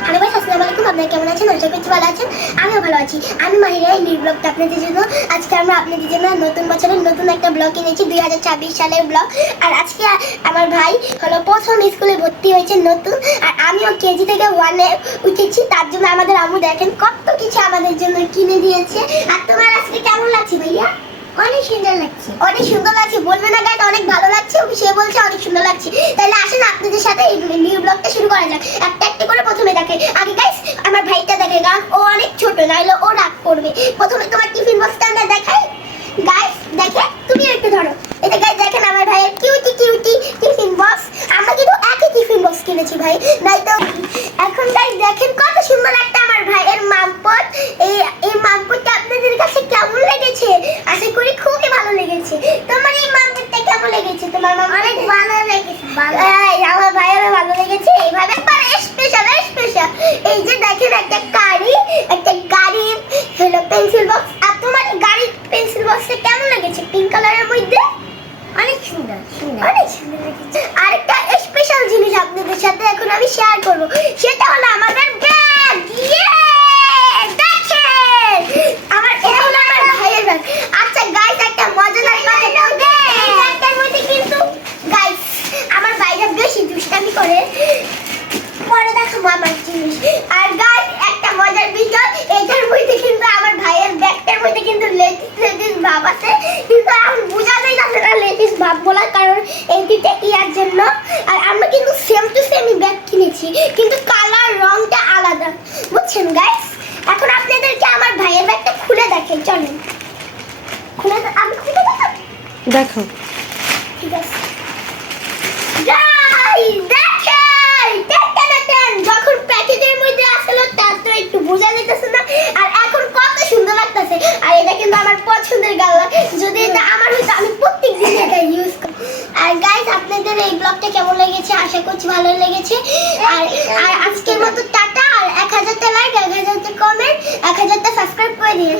Hello guys, আসসালামু আলাইকুম। আপনারা কেমন আছেন? আশা করছি ভালো আছেন। আমিও ভালো আছি। আমি মাহিরা, এই নিউ ব্লগটা আপনাদের জন্য। আজকে আমরা আপনাদের জন্য নতুন বছরের নতুন একটা ব্লগ এনেছি, 2026 সালের ব্লগ। আর আজকে আমার ভাই হলো প্রথম স্কুলে ভর্তি হয়েছে নতুন, আর আমিও কেজি থেকে 1-এ উঠেছি। তার জন্য আমাদের আম্মু দেখেন কত কিছু আমাদের জন্য কিনে দিয়েছে। আর তোমার আজকে কেমন লাগছে ভাইয়া? অনেক সুন্দর লাগছে। অনেক সুন্দর লাগছে বলবে না গাইস? অনেক ভালো লাগছে, সে বলছে অনেক সুন্দর লাগছে। তাহলে আসেন আপনাদের সাথে এই নিউ ব্লগটা শুরু করা যাক। একটা একটা করে প্রথমে দেখে আগে গাইস আমার ভাইটা দেখে, কারণ ও অনেক ছোট, নাইলে ও রাগ করবে। প্রথমে তোমার টিফিন বক্সটা আমরা দেখাই গাইস। দেখে তুমি একটু ধরো, এটা গাইস দেখেন আমার ভাইয়ের কিউটি কিউটি টিফিন বক্স। আমরা কিন্তু একই টিফিন বক্স কিনেছি ভাই, নাই তো। এখন গাইস দেখেন কত সুন্দর একটা আমার ভাইয়ের মামপট। এই মামপটটা আপনাদের কাছে কেমন লেগেছে? আশা করি খুবই ভালো লেগেছে। তোমার এই মামপটটা কেমন লেগেছে? তোমার মামা অনেক ভালো লেগেছে। আমার ভাইয়েরও ভালো লেগেছে। এইভাবে স্পেশাল স্পেশাল এই যে দেখেন একটা গাড়ি হলো পেন্সিল বক্স। আর তোমার গাড়ি পেন্সিল বক্সটা কেমন লেগেছে? পিঙ্ক কালারের মধ্যে অনেক সুন্দর অনেক সুন্দর লেগেছে। আরেকটা স্পেশাল জিনিস আপনাদের সাথে এখন আমি শেয়ার করব, সেটা হলো আমাদের ব্যাগ। আমার এটা হলো আমার ভাইয়ের ব্যাগ। আচ্ছা গাইস, একটা মজাদার কথা, এই ব্যাগটার মধ্যে কিন্তু গাইস আমার ভাইরা বেশি দুষ্টামি করে, পরে দেখাবো আমার জিনিস। আর গাইস একটা মজার বিষয়, এটার মধ্যে কিন্তু আমার ভাইয়ের ব্যাগটার মধ্যে কিন্তু লেডিস ভাব আছে, কিন্তু আমি বোঝাতেই যাচ্ছে না লেডিস ভাব বলার কারণ এই দুইটা ইয়ার জন্য। আর আমরা কিন্তু সেম টু সেম ব্যাগ কিনেছি, কিন্তু কালার রংটা আলাদা, বুঝছেন গাইস? এখন আপনাদেরকে আমার ভাইয়ের ব্যাগটা খুলে দেখেন, চলেন আমি খুলে দেখাবো। দেখো ঠিক আছে গাইস, দেখেন যখন প্যাকেটের মধ্যে আসলো তার তো একটু বোঝা যাইতেছে না, আর এখন কত সুন্দর লাগতেছে। আর এটা কিন্তু আমার পছন্দের গালা, যদি এটা আমার হইতো আমি প্রত্যেকদিন এটা ইউজ করি। আর গাইস আপনাদের এই ব্লগটা কেমন লেগেছে? আশা করছি ভালো লেগেছে। আর আজকের মতো টাটা। আর 1000টা লাইক, 1000টা কমেন্ট, 1000টা সাবস্ক্রাইব করে দিন।